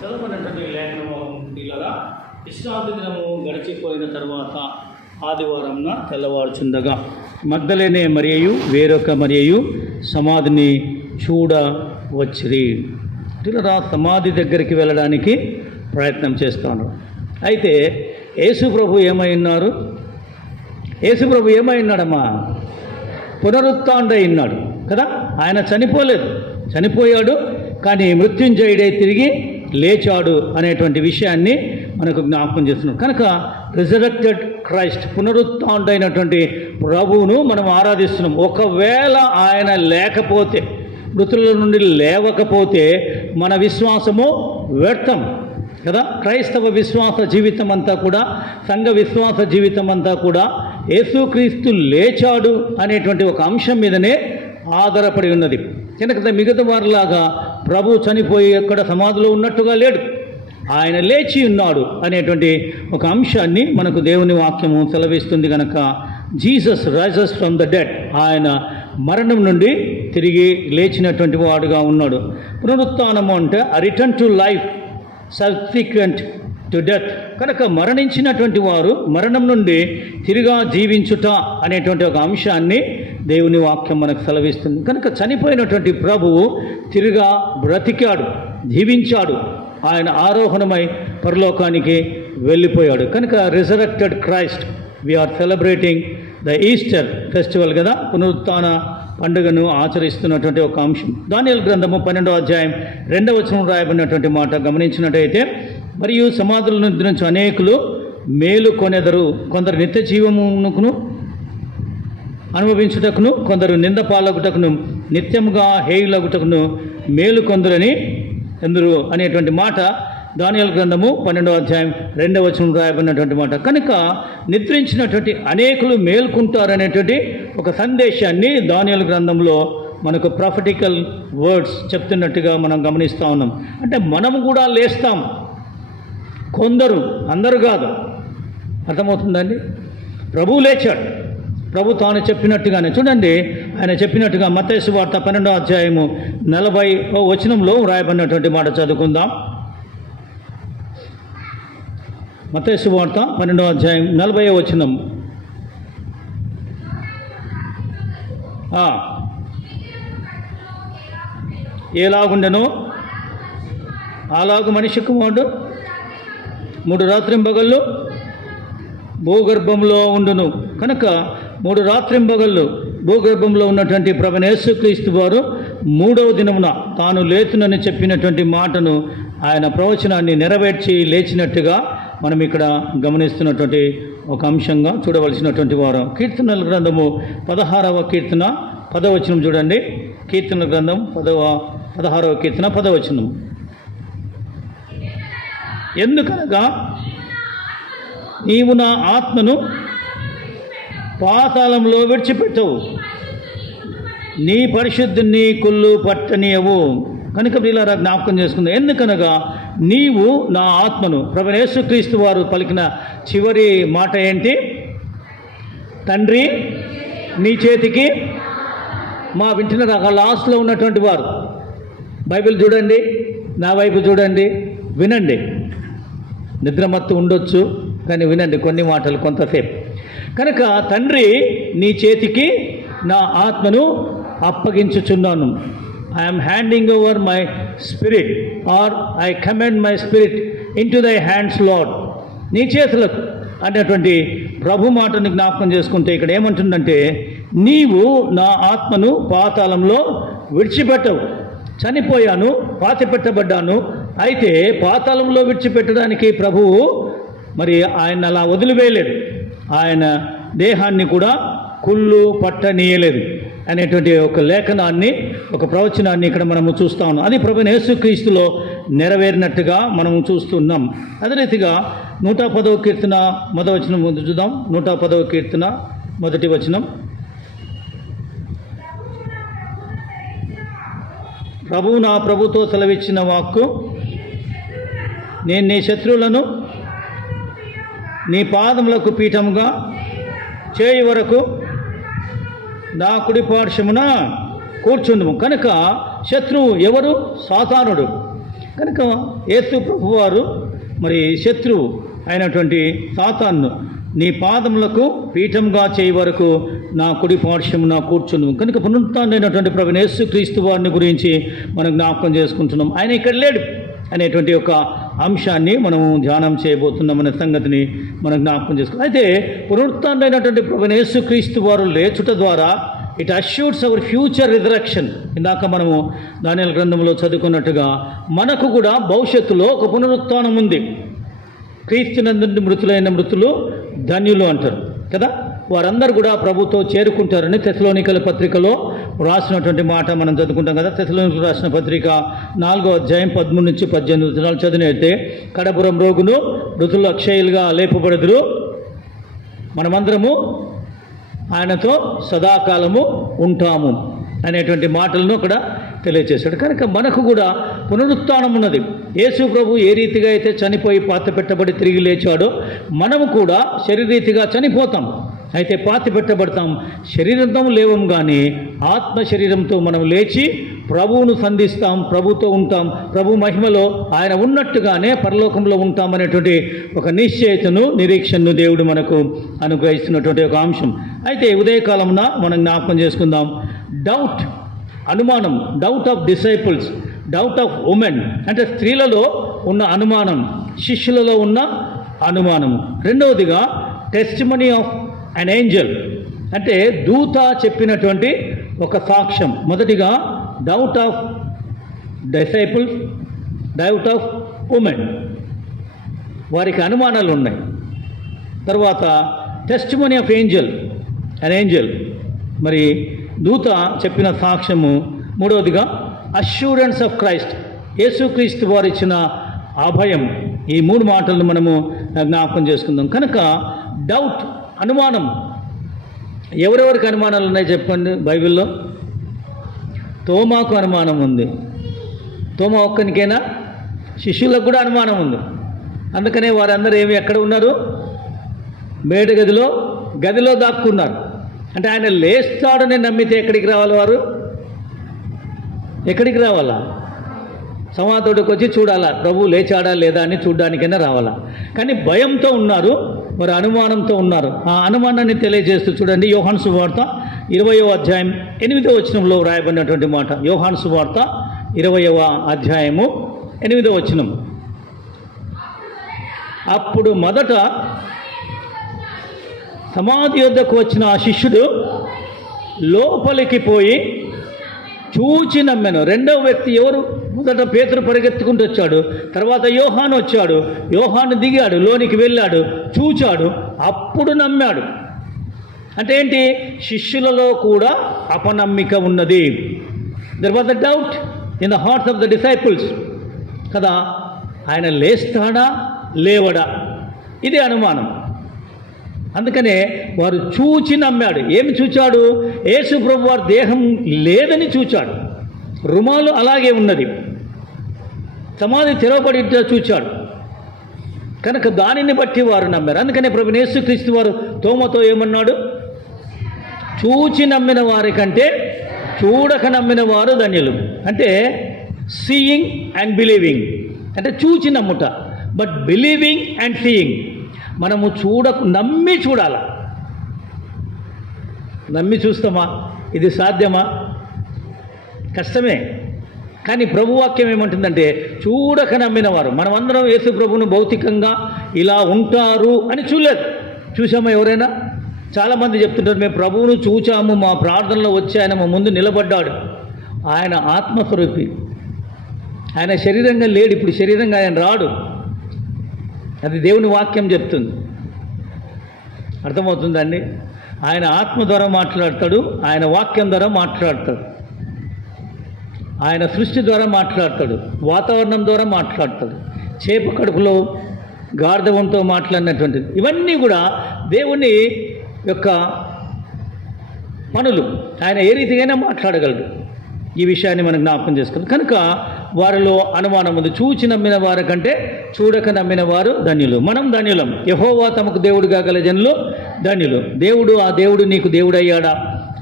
చదవనటువంటి లేఖనము ఇలాగా విశ్రాంతి దినము గడిచిపోయిన తర్వాత ఆదివారంన తెల్లవారుచుండగా మగ్దలేనే మరియయు వేరొక మరియయు సమాధిని చూడవచ్చిరి. ఇలా సమాధి దగ్గరికి వెళ్ళడానికి ప్రయత్నం చేస్తాను. అయితే యేసు ప్రభు ఏమై ఉన్నారు? యేసు ప్రభు ఏమై ఉన్నాడమ్మా? పునరుత్థానుడై ఉన్నాడు కదా. ఆయన చనిపోలేదు, చనిపోయాడు, కానీ మృత్యుంజయుడై తిరిగి లేచాడు అనేటువంటి విషయాన్ని మనకు జ్ఞాపకం చేస్తున్నాం. కనుక రిజరెక్టెడ్ క్రైస్ట్, పునరుత్థానుడైనటువంటి ప్రభువును మనం ఆరాధిస్తున్నాం. ఒకవేళ ఆయన లేకపోతే, మృతుల నుండి లేవకపోతే మన విశ్వాసము వ్యర్థం కదా. క్రైస్తవ విశ్వాస జీవితం అంతా కూడా, సంఘ విశ్వాస జీవితం అంతా కూడా యేసుక్రీస్తు లేచాడు అనేటువంటి ఒక అంశం మీదనే ఆధారపడి ఉన్నది. కనుక మిగతా వారిలాగా ప్రభు చనిపోయి ఎక్కడ సమాధిలో ఉన్నట్టుగా లేడు, ఆయన లేచి ఉన్నాడు అనేటువంటి ఒక అంశాన్ని మనకు దేవుని వాక్యము సెలవిస్తుంది. కనుక Jesus rises from the dead, ఆయన మరణం నుండి తిరిగి లేచినటువంటి వాడుగా ఉన్నాడు. పునరుత్థానము అంటే return to life subsequent to death. కనుక మరణించినటువంటి వారు మరణం నుండి తిరిగా జీవించుట అనేటువంటి ఒక అంశాన్ని దేవుని వాక్యం మనకు సెలవిస్తుంది. కనుక చనిపోయినటువంటి ప్రభువు తిరిగా బ్రతికాడు, జీవించాడు, ఆయన ఆరోహణమై పరలోకానికి వెళ్ళిపోయాడు. కనుక resurrected Christ, we are celebrating the Easter festival కదా, పునరుత్థాన పండుగను ఆచరిస్తున్నటువంటి ఒక అంశం. దానియేలు గ్రంథము 12వ అధ్యాయం 2వ వచనం రాయబడినటువంటి మాట గమనించినట్టయితే, మరియు సమాధుల నుంచి అనేకులు మేలు కొనెదరు, కొందరు నిత్య జీవమునకును అనుభవించుటకును, కొందరు నింద పాలగుటకును, నిత్యముగా హేయులగుటకును మేలు కొందరని ఎందరు అనేటువంటి మాట దానియేలు గ్రంథము 12వ అధ్యాయం 2వ వచనం రాయబడినటువంటి మాట. కనుక నిద్రించినటువంటి అనేకులు మేల్కుంటారనేటువంటి ఒక సందేశాన్ని దానియేలు గ్రంథంలో మనకు ప్రాఫిటికల్ వర్డ్స్ చెప్తున్నట్టుగా మనం గమనిస్తూ ఉన్నాం. అంటే మనము కూడా లేస్తాం, కొందరు, అందరూ కాదు. అర్థమవుతుందండి? ప్రభువు లేచాడు, ప్రభు తాను చెప్పినట్టుగానే. చూడండి, ఆయన చెప్పినట్టుగా మత్తయి సువార్త 12వ అధ్యాయము 40వ వచనంలో రాయబడినటువంటి మాట చదువుకుందాం. మత్తయి సువార్త 12వ అధ్యాయం 40వ వచనం. ఎలాగుండెనో అలాగు మనిషి కుమారుడు 3 రాత్రింబగళ్ళు భూగర్భంలో ఉండును. కనుక 3 రాత్రింబగళ్ళు భూగర్భంలో ఉన్నటువంటి ప్రభువైన యేసుక్రీస్తు వారు 3వ దినమున తాను లేచునని చెప్పినటువంటి మాటను, ఆయన ప్రవచనాన్ని నెరవేర్చి లేచినట్టుగా మనం ఇక్కడ గమనిస్తున్నటువంటి ఒక అంశంగా చూడవలసినటువంటి వారు. కీర్తనల గ్రంథము 16వ కీర్తన 10వ వచనం చూడండి. కీర్తనల గ్రంథం 16వ కీర్తన 10వ వచనం. ఎందుకనగా నీవు నా ఆత్మను పాతాళంలో విడిచిపెట్టవు, నీ పరిశుద్ధుని కుళ్ళు పట్టనీయవు. కనుక వీళ్ళ జ్ఞాపకం చేసుకుంది. ఎందుకనగా నీవు నా ఆత్మను, ప్రభువైన యేసుక్రీస్తు వారు పలికిన చివరి మాట ఏంటి? తండ్రి నీ చేతికి, మా వింటున్న లాస్ట్లో ఉన్నటువంటి వారు బైబిల్ చూడండి, నా వైపు చూడండి, వినండి. నిద్రమత్తు ఉండొచ్చు, కానీ వినండి కొన్ని మాటలు కొంతసేపు. కనుక తండ్రి నీ చేతికి నా ఆత్మను అప్పగించుచున్నాను. I'm handing over my spirit, or I commend my spirit into thy hands Lord. నీ చేతులకు అనేటువంటి ప్రభు మాటను జ్ఞాపకం చేసుకుంటే ఇక్కడ ఏమంటుందంటే, నీవు నా ఆత్మను పాతాళంలో విడిచిపెట్టవు. చనిపోయాను, పాతిపెట్టబడ్డాను. అయితే పాతాళంలో విడిచిపెట్టడానికి ప్రభువు మరి ఆయన అలా వదిలివేయలేదు, ఆయన దేహాన్ని కూడా కుళ్ళు పట్టనీయలేదు అనేటువంటి ఒక లేఖనాన్ని, ఒక ప్రవచనాన్ని ఇక్కడ మనము చూస్తూ ఉన్నాం. అది ప్రభువైన యేసుక్రీస్తులో నెరవేరినట్టుగా మనము చూస్తున్నాం. అదే రీతిగా 110వ కీర్తన 1వ వచనం ముందు చూద్దాం. 110వ కీర్తన 1వ వచనం. ప్రభువు నా ప్రభుతో సెలవిచ్చిన వాక్కు, నేను నీ శత్రువులను నీ పాదములకు పీఠముగా చేయి వరకు నా కుడి పార్శ్వమున కూర్చుందుము. కనుక శత్రువు ఎవరు? సాతానుడు. కనుక యేసు ప్రభువారు మరి శత్రువు అయినటువంటి సాతాను నీ పాదములకు పీఠంగా చేయి వరకు నా కుడి పార్శ్వమున కూర్చును. కనుక పునరుత్థానుడైనటువంటి ప్రభువైన యేసుక్రీస్తు వారిని గురించి మనం జ్ఞాపకం చేసుకుంటున్నాం. ఆయన ఇక్కడ లేడు అనేటువంటి ఒక అంశాన్ని మనం ధ్యానం చేయబోతున్నాం అనే సంగతిని మనం జ్ఞాపకం చేసుకుంటాం. అయితే పునరుత్థానుడైనటువంటి ప్రభువైన యేసుక్రీస్తు వారు లేచుట ద్వారా it assures our future resurrection. ఇందాక మనము దానియేలు గ్రంథంలో చదువుకున్నట్టుగా మనకు కూడా భవిష్యత్తులో ఒక పునరుత్థానం ఉంది. క్రీస్తునందు మృతులైన మృతులు ధన్యులు అంటారు కదా. వారందరూ కూడా ప్రభుతో చేరుకుంటారని తెస్సలోనికల పత్రికలో రాసినటువంటి మాట మనం చదువుకుంటాం కదా. తెస్సలోనికలు రాసిన పత్రిక 4వ అధ్యాయం 13 నుంచి 18 వచనాలు చదివినైతే, కడపురం రోగును మృతులు అక్షయులుగా లేపబడుదురు, మనమందరము ఆయనతో సదాకాలము ఉంటాము అనేటువంటి మాటలను అక్కడ తెలియజేశాడు. కనుక మనకు కూడా పునరుత్థానం ఉన్నది. యేసు ప్రభు ఏ రీతిగా అయితే చనిపోయి పాతి పెట్టబడి తిరిగి లేచాడో మనము కూడా శరీరీతిగా చనిపోతాం, అయితే పాతి పెట్టబడతాం. శరీరంతో లేవం కానీ ఆత్మ శరీరంతో మనం లేచి ప్రభువును సంధిస్తాం, ప్రభుతో ఉంటాం, ప్రభు మహిమలో ఆయన ఉన్నట్టుగానే పరలోకంలో ఉంటాం అనేటువంటి ఒక నిశ్చయితను, నిరీక్షణను దేవుడు మనకు అనుగ్రహిస్తున్నటువంటి ఒక అంశం. అయితే ఉదయకాలమున మనం జ్ఞాపకం చేసుకుందాం. డౌట్, అనుమానం, doubt of disciples, doubt of women అంటే స్త్రీలలో ఉన్న అనుమానం, శిష్యులలో ఉన్న అనుమానము. రెండవదిగా టెస్టిమనీ ఆఫ్ అన్ ఏంజల్ అంటే దూత చెప్పినటువంటి ఒక సాక్ష్యం. మొదటిగా doubt of disciples, doubt of women, వారికి అనుమానాలు ఉన్నాయి. తర్వాత testimony of Angel, an angel మరి దూత చెప్పిన సాక్ష్యము. మూడవదిగా అష్యూరెన్స్ ఆఫ్ క్రైస్ట్, యేసుక్రీస్తు వారు ఇచ్చిన అభయం. ఈ 3 మాటలను మనము జ్ఞాపకం చేసుకుందాం. కనుక డౌట్, అనుమానం. ఎవరెవరికి అనుమానాలు ఉన్నాయి చెప్పండి బైబిల్లో? తోమాకు అనుమానం ఉంది. తోమా ఒక్కనికైనా? శిష్యులకు కూడా అనుమానం ఉంది. అందుకనే వారందరూ ఎక్కడ ఉన్నారు? మేడ గదిలో దాక్కున్నారు. అంటే ఆయన లేస్తాడని నమ్మితే ఎక్కడికి రావాలి? వారు ఎక్కడికి రావాలా? సమాధుడికి వచ్చి చూడాలా ప్రభు లేచాడా లేదా అని చూడ్డానికైనా రావాలా. కానీ భయంతో ఉన్నారు, మరి అనుమానంతో ఉన్నారు. ఆ అనుమానాన్ని తెలియజేస్తూ చూడండి, యోహాను సువార్త 20వ అధ్యాయం 8వ వచనంలో రాయబడినటువంటి మాట. యోహాను సువార్త 20వ అధ్యాయము 8వ వచనం. అప్పుడు మొదట సమాధి యొద్దకు వచ్చిన ఆ శిష్యుడు లోపలికి పోయి చూచి నమ్మాను. రెండవ వ్యక్తి ఎవరు? మొదట పేతురు పరిగెత్తుకుంటూ వచ్చాడు, తర్వాత యోహాను వచ్చాడు. యోహాను దిగాడు, లోనికి వెళ్ళాడు, చూచాడు, అప్పుడు నమ్మాడు. అంటే ఏంటి? శిష్యులలో కూడా అపనమ్మిక ఉన్నది. There was a doubt in the hearts of the disciples కదా. ఆయన లేస్తాడా లేవడా, ఇది అనుమానం. అందుకనే వారు చూచి నమ్మాడు. ఏమి చూచాడు? యేసు ప్రభు వారి దేహం లేదని చూచాడు. రుమాలు అలాగే ఉన్నది, సమాధి తెరవబడి చూచాడు. కనుక దానిని బట్టి వారు నమ్మారు. అందుకనే ప్రభు యేసుక్రీస్తు వారు తోమతో ఏమన్నాడు? చూచి నమ్మిన వారి కంటే చూడక నమ్మిన వారు ధన్యులు. అంటే సీయింగ్ అండ్ బిలీవింగ్, అంటే చూచి నమ్ముట, బట్ బిలీవింగ్ అండ్ సీయింగ్. మనము నమ్మి చూడాల. నమ్మి చూస్తామా? ఇది సాధ్యమా? కష్టమే. కానీ ప్రభువాక్యం ఏమంటుందంటే చూడక నమ్మిన వారు. మనమందరం యేసు ప్రభువును భౌతికంగా ఇలా ఉంటారు అని చూడలేదు. చూసామా ఎవరైనా? చాలామంది చెప్తుంటారు, మేము ప్రభువును చూచాము, మా ప్రార్థనలో వచ్చి ఆయన మా ముందు నిలబడ్డాడు. ఆయన ఆత్మస్వరూపి, ఆయన శరీరంగా లేడు. ఇప్పుడు శరీరంగా ఆయన రాడు. అది దేవుని వాక్యం చెప్తుంది. అర్థమవుతుందండి? ఆయన ఆత్మ ద్వారా మాట్లాడతాడు, ఆయన వాక్యం ద్వారా మాట్లాడతాడు, ఆయన సృష్టి ద్వారా మాట్లాడతాడు, వాతావరణం ద్వారా మాట్లాడతాడు, చేప కడుపులో గార్ధవంతో మాట్లాడినటువంటిది. ఇవన్నీ కూడా దేవుని యొక్క పనులు. ఆయన ఏ రీతిగానే మాట్లాడగలడు. ఈ విషయాన్ని మనం జ్ఞాపకం చేసుకోవాలి. కనుక వారిలో అనుమానం ఉంది. చూచి నమ్మిన వారి కంటే చూడక నమ్మిన వారు ధన్యులు. మనం ధన్యులం. యెహోవా తమకు దేవుడుగా గల జనులు ధన్యులు. ఆ దేవుడు నీకు దేవుడయ్యాడా?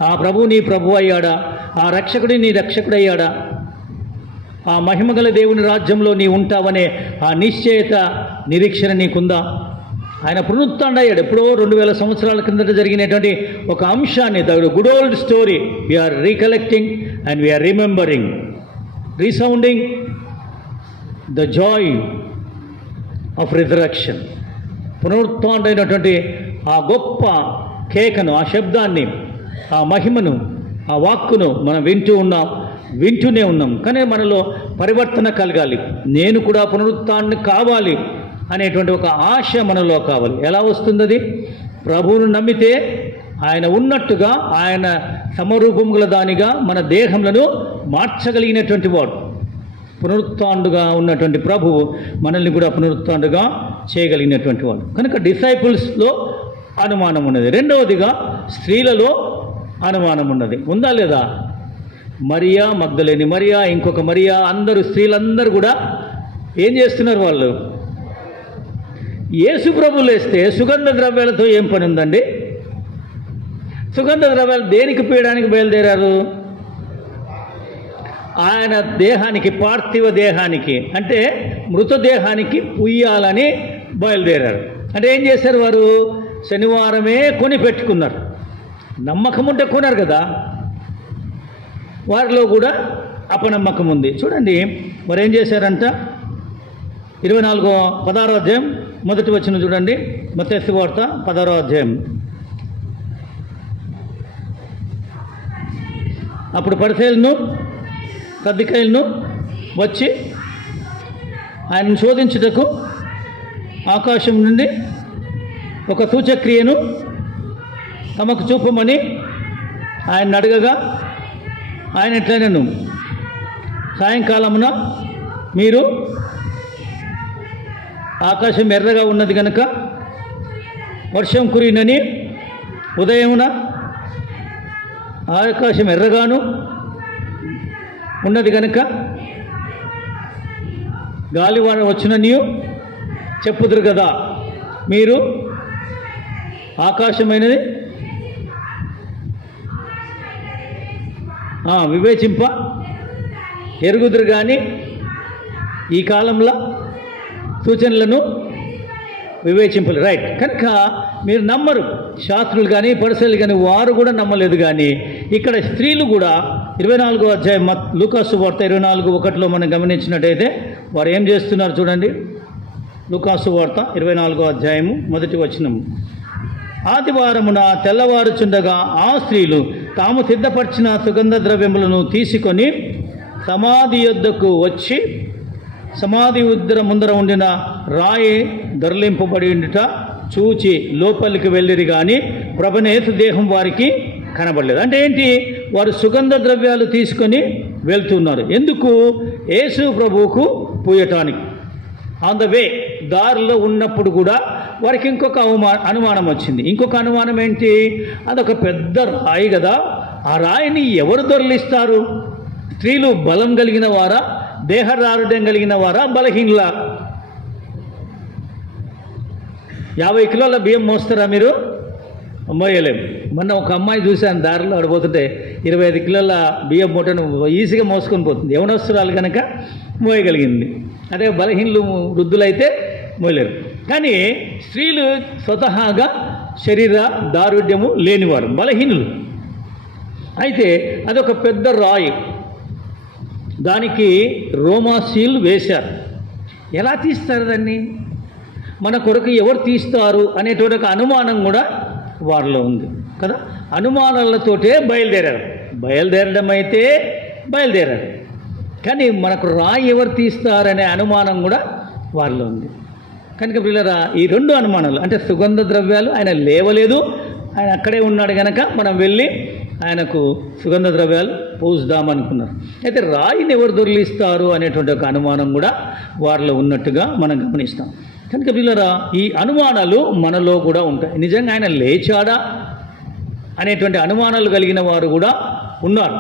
ఆ ప్రభువు నీ ప్రభు అయ్యాడా? ఆ రక్షకుడు నీ రక్షకుడయ్యాడా? ఆ మహిమగల దేవుని రాజ్యంలో నీ ఉంటావనే ఆ నిశ్చయత, నిరీక్షణ నీకుందా? ఆయన పునరుత్థానుడయ్యాడు. ఎప్పుడో 2000 సంవత్సరాల కిందట జరిగినటువంటి ఒక అంశాన్ని, the good old story we are recollecting and we are remembering, resounding the joy of resurrection. పునరుత్థానుడైనటువంటి ఆ గొప్ప కేకను, ఆ శబ్దాన్ని, ఆ మహిమను, ఆ వాక్కును మనం వింటూనే ఉన్నాం. కానీ మనలో పరివర్తన కలగాలి. నేను కూడా పునరుత్థానం కావాలి అనేటువంటి ఒక ఆశ మనలో కావాలి. ఎలా వస్తుంది అది? ప్రభువును నమ్మితే ఆయన ఉన్నట్టుగా, ఆయన సమరూపం గల దానిగా మన దేహములను మార్చగలిగినటువంటి వాడు. పునరుత్థానుడుగా ఉన్నటువంటి ప్రభువు మనల్ని కూడా పునరుత్థానుడుగా చేయగలిగినటువంటి వాడు. కనుక డిసైపుల్స్లో అనుమానం ఉన్నది. రెండవదిగా స్త్రీలలో అనుమానం ఉన్నది. ఉందా లేదా? మరియా మగ్దలేని మరియా, ఇంకొక మరియా, అందరూ స్త్రీలందరూ కూడా ఏం చేస్తున్నారు? వాళ్ళు యేసు ప్రభు లేస్తే సుగంధ ద్రవ్యాలతో ఏం పని ఉందండి? సుగంధ ద్రవ్యాలు దేనికి పీయడానికి బయలుదేరారు? ఆయన దేహానికి, పార్థివ దేహానికి, అంటే మృతదేహానికి పుయ్యాలని బయలుదేరారు. అంటే ఏం చేశారు వారు? శనివారమే కొని పెట్టుకున్నారు. నమ్మకం ఉంటే కొన్నారు కదా. వారిలో కూడా అపనమ్మకం ఉంది. చూడండి మరి ఏం చేశారంట? 16వ అధ్యాయం మొదటి వచనం చూడండి. మత్తయి సువార్త 16వ అధ్యాయం. అప్పుడు పరిసయ్యులను, సద్దూకయ్యులను వచ్చి ఆయనను శోధించుటకు ఆకాశం నుండి ఒక సూచక్రియను తమకు చూపమని ఆయన అడగగా, ఆయన ఎట్లైనను, సాయంకాలమున మీరు ఆకాశం ఎర్రగా ఉన్నది కనుక వర్షం కురినని, ఉదయమున ఆకాశం ఎర్రగాను ఉన్నది కనుక గాలివాన వచ్చునని చెప్పుదురు కదా. మీరు ఆకాశమైనది వివేచింప ఎరుగుదురు కానీ ఈ కాలంలో సూచనలను వివేచింపలేదు. రైట్. కనుక మీరు నమ్మరు. శాస్త్రులు కానీ, పరిసయ్యులు కానీ వారు కూడా నమ్మలేదు. కానీ ఇక్కడ స్త్రీలు కూడా 24వ అధ్యాయం లూకాసు వార్త 24:1 మనం గమనించినట్టయితే వారు ఏం చేస్తున్నారు చూడండి. లూకాసు వార్త 24వ అధ్యాయము మొదటి వచనం. ఆదివారమున తెల్లవారుచుండగా ఆ స్త్రీలు తాము సిద్ధపరిచిన సుగంధ ద్రవ్యములను తీసుకొని సమాధి యొద్దకు వచ్చి, సమాధి ముందర ఉండిన రాయి దొర్లింపబడి ఉండుట చూచి లోపలికి వెళ్ళిరి కానీ ప్రభునేసు దేహం వారికి కనబడలేదు. అంటే ఏంటి? వారు సుగంధ ద్రవ్యాలు తీసుకొని వెళ్తున్నారు. ఎందుకు? యేసు ప్రభువుకు పూయటానికి. ఆన్ ద వే, దారిలో ఉన్నప్పుడు కూడా వారికి ఇంకొక అనుమానం వచ్చింది. ఇంకొక అనుమానం ఏంటి? అదొక పెద్ద రాయి కదా, ఆ రాయిని ఎవరు దొర్లిస్తారు? స్త్రీలు బలం కలిగిన వారా, దేహదారుఢ్యం కలిగిన వారా, బలహీనుల? 50 కిలోల బియ్యం మోస్తారా మీరు? మోయలేము. మొన్న ఒక అమ్మాయి చూశాను, దారిలో ఆడిపోతుంటే 25 కిలోల బియ్యం మూటను ఈజీగా మోసుకొని పోతుంది. యవనస్తురాలు కనుక మోయగలిగింది. అదే బలహీనులు, వృద్ధులైతే మోయలేరు. కానీ స్త్రీలు స్వతహాగా శరీర దారుఢ్యము లేనివారు, బలహీనులు. అయితే అదొక పెద్ద రాయి, దానికి రోమాసీల్ వేశారు. ఎలా తీస్తారు దాన్ని? మన కొరకు ఎవరు తీస్తారు అనేటువంటి ఒక అనుమానం కూడా వారిలో ఉంది కదా. అనుమానాలతోటే బయలుదేరడం అయితే బయలుదేరారు. కానీ మనకు రాయి ఎవరు తీస్తారనే అనుమానం కూడా వారిలో ఉంది. కనుక పిల్లరా, ఈ 2 అనుమానాలు, అంటే సుగంధ ద్రవ్యాలు, ఆయన లేవలేదు, ఆయన అక్కడే ఉన్నాడు కనుక మనం వెళ్ళి ఆయనకు సుగంధ ద్రవ్యాలు పూజుదామనుకున్నారు. అయితే రాయిని ఎవరు దొర్లిస్తారు అనేటువంటి ఒక అనుమానం కూడా వారిలో ఉన్నట్టుగా మనం గమనిస్తాం. కనుక పిల్లరా, ఈ అనుమానాలు మనలో కూడా ఉంటాయి. నిజంగా ఆయన లేచాడా అనేటువంటి అనుమానాలు కలిగిన వారు కూడా ఉన్నారు.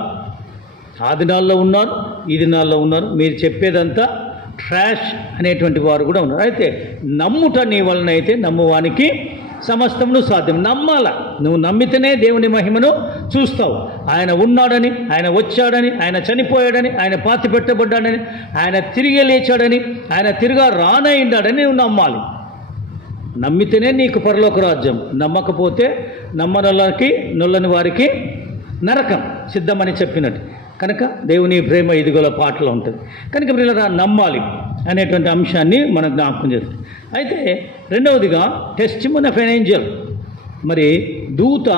ఆ దినాల్లో ఉన్నారు, ఈ దినాల్లో ఉన్నారు. మీరు చెప్పేదంతా ట్రాష్ అనేటువంటి వారు కూడా ఉన్నారు. అయితే నమ్ముట నీ వలన అయితే నమ్మువానికి సమస్తమును సాధ్యం. నమ్మాల. నువ్వు నమ్మితేనే దేవుని మహిమను చూస్తావు. ఆయన ఉన్నాడని, ఆయన వచ్చాడని, ఆయన చనిపోయాడని, ఆయన పాతి పెట్టబడ్డాడని, ఆయన తిరిగి లేచాడని, ఆయన తిరిగా రానయ్యాడని నువ్వు నమ్మాలి. నమ్మితేనే నీకు పరలోక రాజ్యం. నమ్మకపోతే నొల్లని వారికి నరకం సిద్ధమని చెప్పినట్టు. కనుక దేవుని ప్రేమ ఇదిగోల పాటలో ఉంటుంది. కనుక మీరు నమ్మాలి అనేటువంటి అంశాన్ని మనం జ్ఞాపకం చేస్తాం. అయితే రెండవదిగా టెస్టిమనీ ఆఫ్ ఎన్ ఏంజెల్, మరి దూత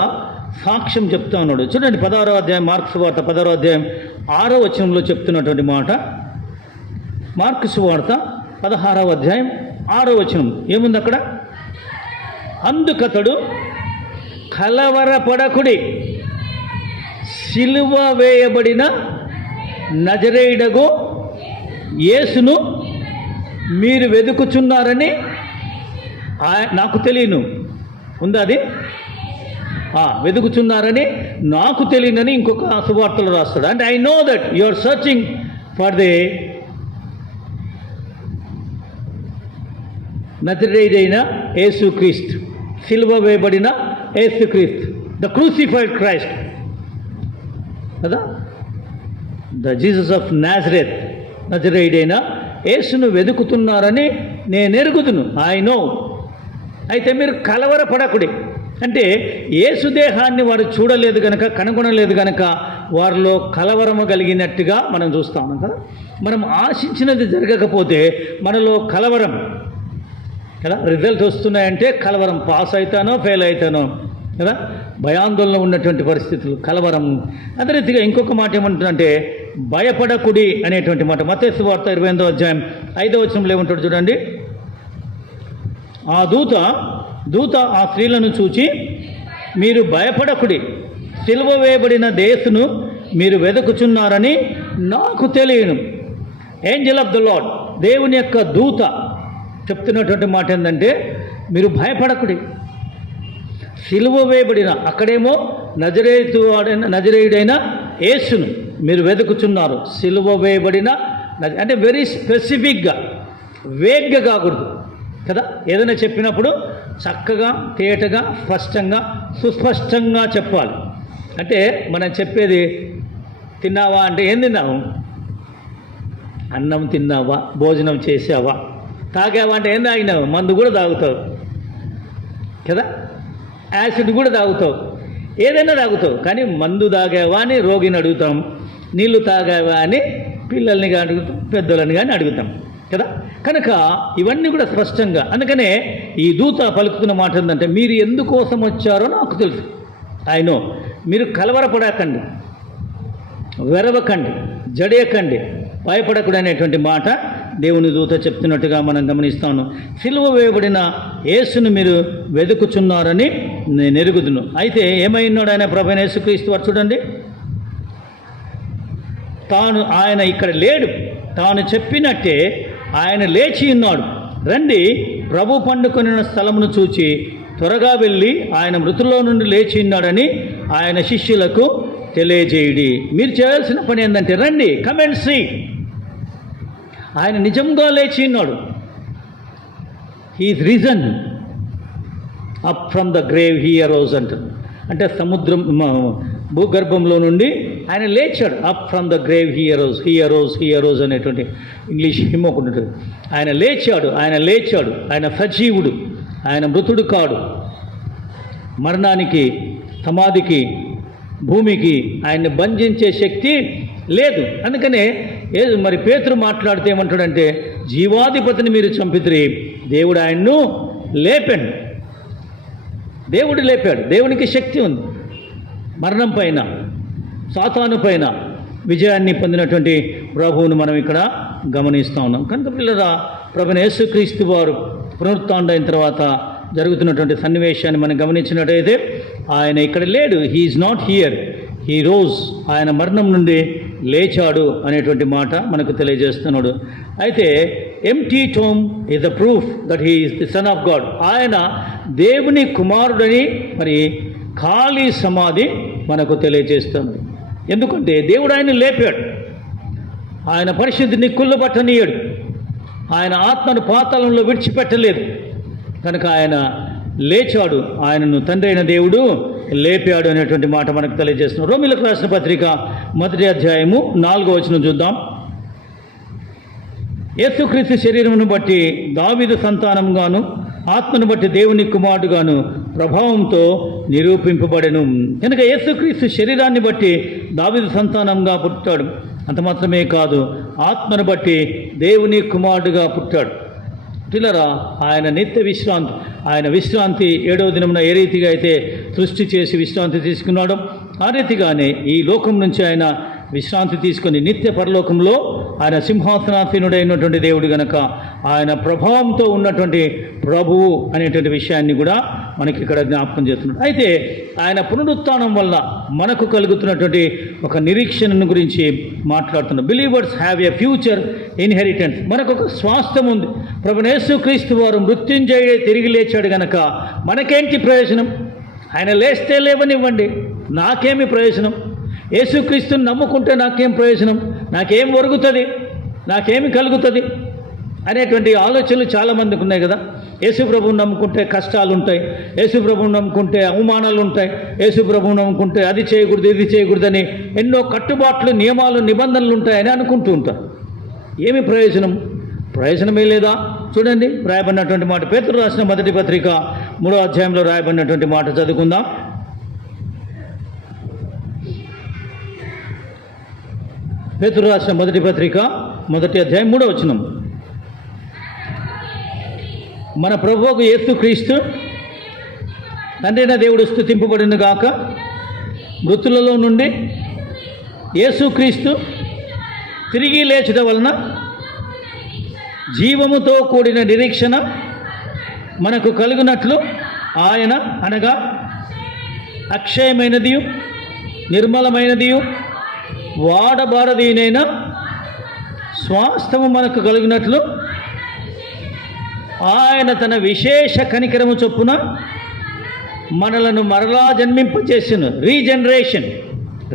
సాక్ష్యం చెప్తా ఉన్నాడు. చూడండి 16వ అధ్యాయం, మార్కు సువార్త 16వ అధ్యాయం 6వ వచనంలో చెప్తున్నటువంటి మాట. మార్కు సువార్త 16వ అధ్యాయం 6వ వచనం ఏముంది అక్కడ? అందుకతడు కలవరపడకుడి, సిలువ వేయబడిన నజరేయుడగు యేసును మీరు వెతుకుచున్నారని నాకు తెలియను. ఉందా అది? వెతుకుచున్నారని నాకు తెలియనని ఇంకొక సువార్తలు రాస్తాడు. అంటే I know that you are searching for the నజరేయుడైన యేసుక్రీస్తు, సిలువ వేయబడిన యేసుక్రీస్తు, ద క్రూసిఫైడ్ క్రైస్ట్ కదా, ద జీసస్ ఆఫ్ నాజరేత్, నజరేయుడైన యేసును వెతుకుతున్నారని నేను ఎరుగుదును. I know. అయితే మీరు కలవరపడకుడి. అంటే యేసు దేహాన్ని వారు చూడలేదు కనుక, కనుగొనలేదు కనుక వారిలో కలవరము కలిగినట్టుగా మనం చూస్తా ఉన్నాం కదా. మనం ఆశించినది జరగకపోతే మనలో కలవరం కదా, రిజల్ట్ వస్తున్నాయంటే కలవరం, పాస్ అవుతానో ఫెయిల్ అవుతానో కదా, భయాందోళన ఉన్నటువంటి పరిస్థితులు, కలవరం. అదే రీతిగా ఇంకొక మాట ఏమంటుందంటే భయపడకుడి అనేటువంటి మాట. మత్తయి సువార్త 28వ అధ్యాయం 5వ వచనంలో ఏమంటాడు చూడండి. ఆ దూత ఆ స్త్రీలను చూచి, మీరు భయపడకుడి, సిలువ వేయబడిన యేసును మీరు వెతుకుచున్నారని నాకు తెలియను. ఏంజెల్ ఆఫ్ ద లార్డ్, దేవుని యొక్క దూత చెప్తున్నటువంటి మాట ఏంటంటే మీరు భయపడకుడి, సిలువ వేయబడిన, అక్కడేమో నజరేయుడైన యేసును మీరు వెతుకుచున్నారు. సిలువ వేయబడిన అంటే వెరీ స్పెసిఫిక్గా, వేగ్గా కాకూడదు కదా. ఏదైనా చెప్పినప్పుడు చక్కగా, తేటగా, స్పష్టంగా, సుస్పష్టంగా చెప్పాలి. అంటే మనం చెప్పేది తిన్నావా అంటే ఏం తిన్నావు? అన్నం తిన్నావా, భోజనం చేసావా, తాగావా అంటే ఏం తాగినావు? మందు కూడా తాగుతావు కదా, యాసిడ్ కూడా తాగుతావు, ఏదైనా తాగుతావు. కానీ మందు తాగావా అని రోగిని అడుగుతాం, నీళ్లు తాగావా అని పిల్లల్ని కానీ అడుగుతాం, పెద్దోళ్ళని కానీ అడుగుతాం కదా. కనుక ఇవన్నీ కూడా స్పష్టంగా. అందుకనే ఈ దూత పలుకుతున్న మాట ఏంటంటే మీరు ఎందుకోసం వచ్చారో నాకు తెలుసు. నో. మీరు కలవరపడకండి, వెరవకండి, జడేయకండి, భయపడకుడు అనేటువంటి మాట దేవుని దూత చెప్తున్నట్టుగా మనం గమనిస్తాను. సిలువ వేయబడిన యేసును మీరు వెతుకుచున్నారని నేను ఎరుగుదును. అయితే ఏమైనాడు ఆయన? ప్రభువైన యేసుక్రీస్తు వారు చూడండి, ఆయన ఇక్కడ లేడు, తాను చెప్పినట్టే ఆయన లేచి ఉన్నాడు. రండి, ప్రభు పండుకొని స్థలమును చూచి త్వరగా వెళ్ళి ఆయన మృతుల్లో నుండి లేచి ఉన్నాడని ఆయన శిష్యులకు తెలియజేయుడి. మీరు చేయాల్సిన పని ఏంటంటే రండి, కమ్ అండ్ సీ. ఆయన నిజంగా లేచి ఉన్నాడు. He is reason up from the grave he arouse అంటారు. అంటే సముద్రం, భూగర్భంలో నుండి ఆయన లేచాడు. Up from the grave he arouse అనేటువంటి ఇంగ్లీష్ హిమ్ ఒకటి ఉంటుంది. ఆయన లేచాడు, ఆయన సజీవుడు, ఆయన మృతుడు కాడు. మరణానికి, సమాధికి, భూమికి ఆయన్ని బంధించే శక్తి లేదు. అందుకనే మరి పేతురు మాట్లాడితే ఏమంటాడంటే జీవాధిపతిని మీరు చంపితిరి, దేవుడు ఆయన్ను లేపాడు. దేవుడు లేపాడు. దేవునికి శక్తి ఉంది. మరణం పైన, సాతాను పైన విజయాన్ని పొందినటువంటి ప్రభువును మనం ఇక్కడ గమనిస్తూ ఉన్నాం. కనుక పిల్లరా, ప్రభువైన యేసుక్రీస్తు వారు పునరుత్థానుడైన తర్వాత జరుగుతున్నటువంటి సన్నివేశాన్ని మనం గమనించినట్టయితే ఆయన ఇక్కడ లేడు. He is not here, he rose. ఆయన మరణం నుండి లేచాడు అనేటువంటి మాట మనకు తెలియజేస్తున్నాడు. అయితే empty tome is the proof that he is the son of God. ఆయన దేవుని కుమారుడని మరి ఖాళీ సమాధి మనకు తెలియజేస్తుంది. ఎందుకంటే దేవుడు ఆయన లేపాడు. ఆయన పరిశుద్ధిని కుళ్ళబట్టనీయడు. ఆయన ఆత్మను పాతాళంలో విడిచిపెట్టలేదు. కనుక ఆయన లేచాడు. ఆయనను తండ్రి అయిన దేవుడు లేపాడు అనేటువంటి మాట మనకు తెలియజేస్తున్నాం. రోమీయులకు రాసిన పత్రిక 1వ అధ్యాయము 4వ వచనం చూద్దాం. యేసుక్రీస్తు శరీరమును బట్టి దావీదు సంతానంగాను, ఆత్మను బట్టి దేవుని కుమారుడుగాను ప్రభావంతో నిరూపింపబడెను. కనుక యేసుక్రీస్తు శరీరాన్ని బట్టి దావీదు సంతానంగా పుట్టాడు. అంత మాత్రమే కాదు, ఆత్మను బట్టి దేవుని కుమారుడుగా పుట్టాడు. పిల్లరా, ఆయన నిత్య విశ్రాంతి, ఆయన విశ్రాంతి 7వ దినమున ఏ రీతిగా అయితే సృష్టి చేసి విశ్రాంతి తీసుకున్నాడో ఆ రీతిగానే ఈ లోకం నుంచి ఆయన విశ్రాంతి తీసుకొని నిత్య పరలోకంలో ఆయన సింహాసనాసీనుడైనటువంటి దేవుడు గనక ఆయన ప్రభావంతో ఉన్నటువంటి ప్రభువు అనేటువంటి విషయాన్ని కూడా మనకి ఇక్కడ జ్ఞాపకం చేస్తున్నాడు. అయితే ఆయన పునరుత్థానం వల్ల మనకు కలుగుతున్నటువంటి ఒక నిరీక్షణను గురించి మాట్లాడుతున్నాం. Believers have a future inheritance. మనకు ఒక స్వాస్థ్యం ఉంది. ప్రభువైన యేసుక్రీస్తు వారు మృత్యుంజయుడై తిరిగి లేచాడు గనక మనకేంటి ప్రయోజనం? ఆయన లేస్తే లేవనివ్వండి, నాకేమి ప్రయోజనం? యేసుక్రీస్తుని నమ్ముకుంటే నాకేం ప్రయోజనం? నాకేం ఒరుగుతుంది? నాకేమి కలుగుతుంది అనేటువంటి ఆలోచనలు చాలామందికి ఉన్నాయి కదా. యేసు ప్రభువుని నమ్ముకుంటే కష్టాలు ఉంటాయి, యేసు ప్రభువుని నమ్ముకుంటే అవమానాలు ఉంటాయి, యేసు ప్రభువుని నమ్ముకుంటే అది చేయకూడదు ఇది చేయకూడదని ఎన్నో కట్టుబాట్లు, నియమాలు, నిబంధనలు ఉంటాయని అనుకుంటూ ఉంటారు. ఏమి ప్రయోజనం? ప్రయోజనమే లేదా? చూడండి, రాయబడినటువంటి మాట పేతురు రాసిన 1వ పత్రిక 3వ అధ్యాయంలో రాయబడినటువంటి మాట చదువుకుందాం. పేతురు రాసిన 1వ పత్రిక 1వ అధ్యాయం 3వ వచనం. మన ప్రభువుకు యేసుక్రీస్తు తండ్రైన దేవుడు స్తుతింపబడును గాక. మృతులలో నుండి యేసుక్రీస్తు తిరిగి లేచడం వలన జీవముతో కూడిన నిరీక్షణ మనకు కలుగునట్లు ఆయన అనగా అక్షయమైనది, నిర్మలమైనది, వాడబారదీనైన స్వాస్థ్యము మనకు కలిగినట్లు ఆయన తన విశేష కనికరము చొప్పున మనలను మరలా జన్మింపజేసాను.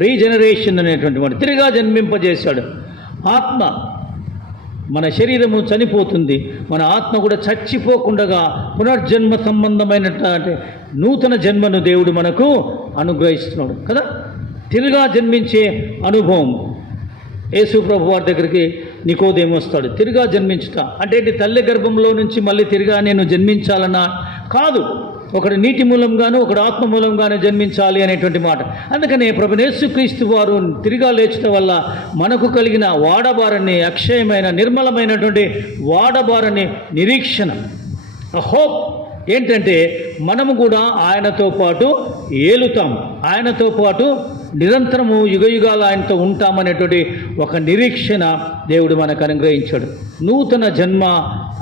రీజనరేషన్ అనేటువంటి వాడు తిరిగా జన్మింపజేశాడు. ఆత్మ, మన శరీరము చనిపోతుంది, మన ఆత్మ కూడా చచ్చిపోకుండా పునర్జన్మ సంబంధమైనటువంటి నూతన జన్మను దేవుడు మనకు అనుగ్రహిస్తున్నాడు కదా. తిరిగా జన్మించే అనుభవం. యేసు ప్రభు వారి దగ్గరికి నికోదేము వస్తాడు. తిరిగా జన్మించుట అంటే తల్లి గర్భంలో నుంచి మళ్ళీ తిరిగా నేను జన్మించాలన్నా కాదు, ఒకడు నీటి మూలంగాను ఒకడు ఆత్మ మూలంగానే జన్మించాలి అనేటువంటి మాట. అందుకనే ప్రభువైన యేసుక్రీస్తు వారు తిరిగా లేచడం వల్ల మనకు కలిగిన వాడబారని, అక్షయమైన నిర్మలమైనటువంటి వాడబారని నిరీక్షణ, హోప్ ఏంటంటే మనము కూడా ఆయనతో పాటు ఏలుతాం, ఆయనతో పాటు నిరంతరము యుగయుగాలు ఆయనతో ఉంటామనేటువంటి ఒక నిరీక్షణ దేవుడు మనకు అనుగ్రహించాడు. నూతన జన్మ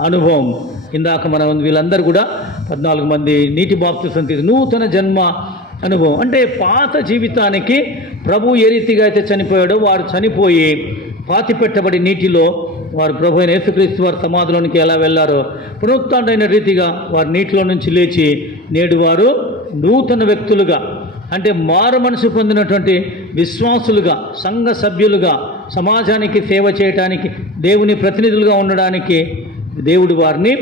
అనుభవం. ఇందాక మనం వీళ్ళందరూ కూడా 14 మంది నీటి బాప్తిసం తీసి నూతన జన్మ అనుభవం అంటే పాత జీవితానికి ప్రభు ఏ రీతిగా అయితే చనిపోయాడో వారు చనిపోయి పాతిపెట్టబడి నీటిలో వారు ప్రభు అయిన యేసుక్రీస్తు వారి సమాధిలోనికి ఎలా వెళ్ళారో పునరుత్థానుడైన రీతిగా వారు నీటిలో నుంచి లేచి నేడు వారు నూతన వ్యక్తులుగా అంటే మారు మనసు పొందినటువంటి విశ్వాసులుగా, సంఘ సభ్యులుగా, సమాజానికి సేవ చేయటానికి, దేవుని ప్రతినిధులుగా ఉండడానికి దేవుడు వారిని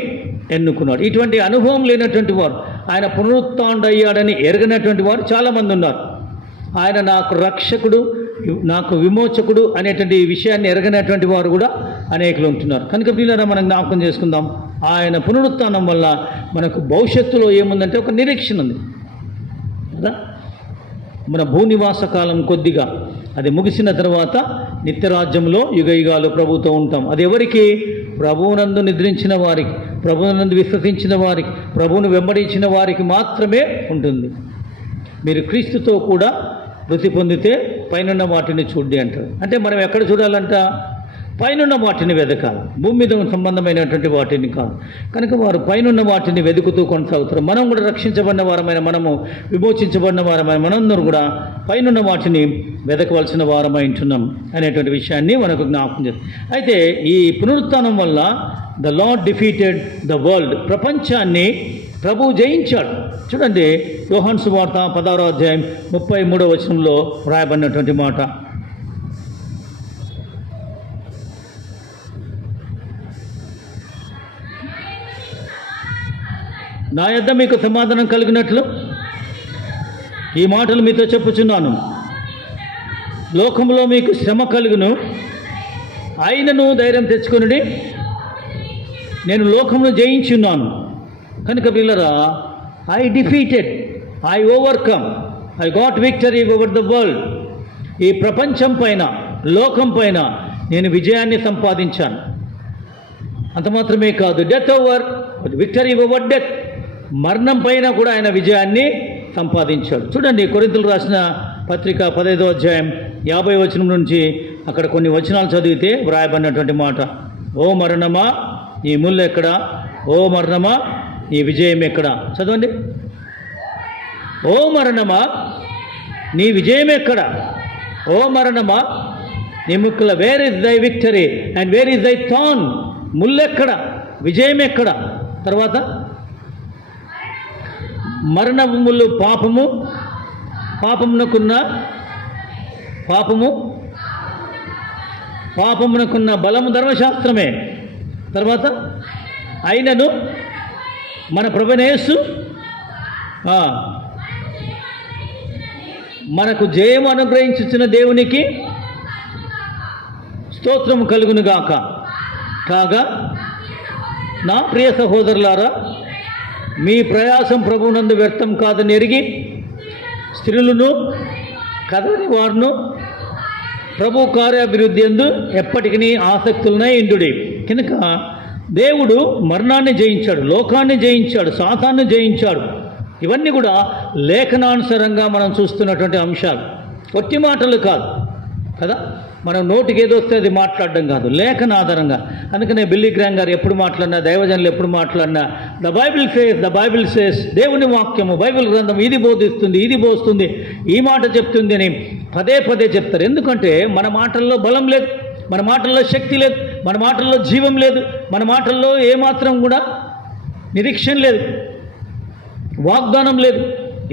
ఎన్నుకున్నాడు. ఇటువంటి అనుభవం లేనటువంటి వారు, ఆయన పునరుత్థానుడయ్యాడని ఎరగనటువంటి వారు చాలామంది ఉన్నారు. ఆయన నాకు రక్షకుడు, నాకు విమోచకుడు అనేటువంటి విషయాన్ని ఎరగనటువంటి వారు కూడా అనేకులు ఉంటున్నారు. కనుక పిల్లరా మనం జ్ఞాపకం చేసుకుందాం, ఆయన పునరుత్థానం వల్ల మనకు భవిష్యత్తులో ఏముందంటే ఒక నిరీక్షణ ఉంది కదా. మన భూనివాస కాలం కొద్దిగా అది ముగిసిన తర్వాత నిత్యరాజ్యంలో యుగయుగాలు ప్రభుతో ఉంటాం. అది ఎవరికి? ప్రభువునందు నిద్రించిన వారికి, ప్రభువునందు విశ్వసించిన వారికి, ప్రభువును వెంబడించిన వారికి మాత్రమే ఉంటుంది. మీరు క్రీస్తుతో కూడా మృతి పొందితే పైనున్న వాటిని చూడండి అంటారు. అంటే మనం ఎక్కడ చూడాలంట? పైనున్న వాటిని వెతకాలి, భూమి మీద సంబంధమైనటువంటి వాటిని కాదు. కనుక వారు పైనున్న వాటిని వెతుకుతూ కొనసాగుతారు. మనం కూడా రక్షించబడిన వారమైన మనము, విమోచించబడిన వారమైన మనందరూ కూడా పైనున్న వాటిని వెతకవలసిన వారమై ఉంటున్నాం అనేటువంటి విషయాన్ని మనకు జ్ఞాపకం చేస్తాం. అయితే ఈ పునరుత్థానం వల్ల the lord defeated the world, ప్రపంచాన్ని ప్రభువు జయించాడు. చూడండి, యోహాను సువార్త 16వ అధ్యాయం 33వ వచనంలో రాయబడినటువంటి మాట. నా యొద్ద మీకు సమాధానం కలిగినట్లు ఈ మాటలు మీతో చెప్పుచున్నాను. లోకంలో మీకు శ్రమ కలుగును, అయినను ధైర్యం తెచ్చుకొనుడి, నేను లోకమును జయించున్నాను. కనుక పిల్లరా, I defeated, I overcome, I got victory over the world. ఈ ప్రపంచం పైన, లోకం పైన నేను విజయాన్ని సంపాదించాను. అంత మాత్రమే కాదు, death over victory over death, మరణం పైన కూడా ఆయన విజయాన్ని సంపాదించాడు. చూడండి, కొరింథీయులకు రాసిన పత్రిక 15వ అధ్యాయం 50వ వచనం నుంచి అక్కడ కొన్ని వచనాలు చదివితే వ్రాయబడినటువంటి మాట: ఓ మరణమా నీ ముళ్ళు ఎక్కడ, ఓ మరణమా నీ విజయం ఎక్కడ? చదవండి. ఓ మరణమా నీ విజయం ఎక్కడ, ఓ మరణమా నీ ముక్కుల, వేర్ ఇస్ దై విక్టరీ అండ్ వేర్ ఇస్ దై థార్న్? ముల్లెక్కడ, విజయం ఎక్కడ? తర్వాత మరణము ముళ్ళు పాపము, పాపమునకున్న బలము ధర్మశాస్త్రమే. తర్వాత అయినను మన ప్రభువైన యేసు మనకు జయము అనుగ్రహించుచున్న దేవునికి స్తోత్రము కలుగును గాక. కాగా నా ప్రియ సహోదరులారా, మీ ప్రయాసం ప్రభువునందు వ్యర్థం కాదని ఎరిగి స్త్రీలను కదలని వారును ప్రభు కార్యాభివృద్ధి యందు ఎప్పటికీ ఆసక్తులనై ఇండుడి. కనుక దేవుడు మరణాన్ని జయించాడు, లోకాన్ని జయించాడు, సాతాన్ని జయించాడు. ఇవన్నీ కూడా లేఖనానుసారంగా మనం చూస్తున్నటువంటి అంశాలు, ఒట్టి మాటలు కాదు కదా. మనం నోటికి ఏదో వస్తే అది మాట్లాడడం కాదు, లేఖన ఆధారంగా. అందుకనే బిల్లీ గ్రామ్ గారు ఎప్పుడు మాట్లాడినా, దైవజనులు ఎప్పుడు మాట్లాడినా, ద బైబిల్ సేస్, దేవుని వాక్యము, బైబిల్ గ్రంథం ఇది బోధిస్తుంది, ఇది బోస్తుంది, ఈ మాట చెప్తుంది అని పదే పదే చెప్తారు. ఎందుకంటే మన మాటల్లో బలం లేదు, మన మాటల్లో శక్తి లేదు, మన మాటల్లో జీవం లేదు, మన మాటల్లో ఏమాత్రం కూడా నిరీక్షణ లేదు, వాగ్దానం లేదు.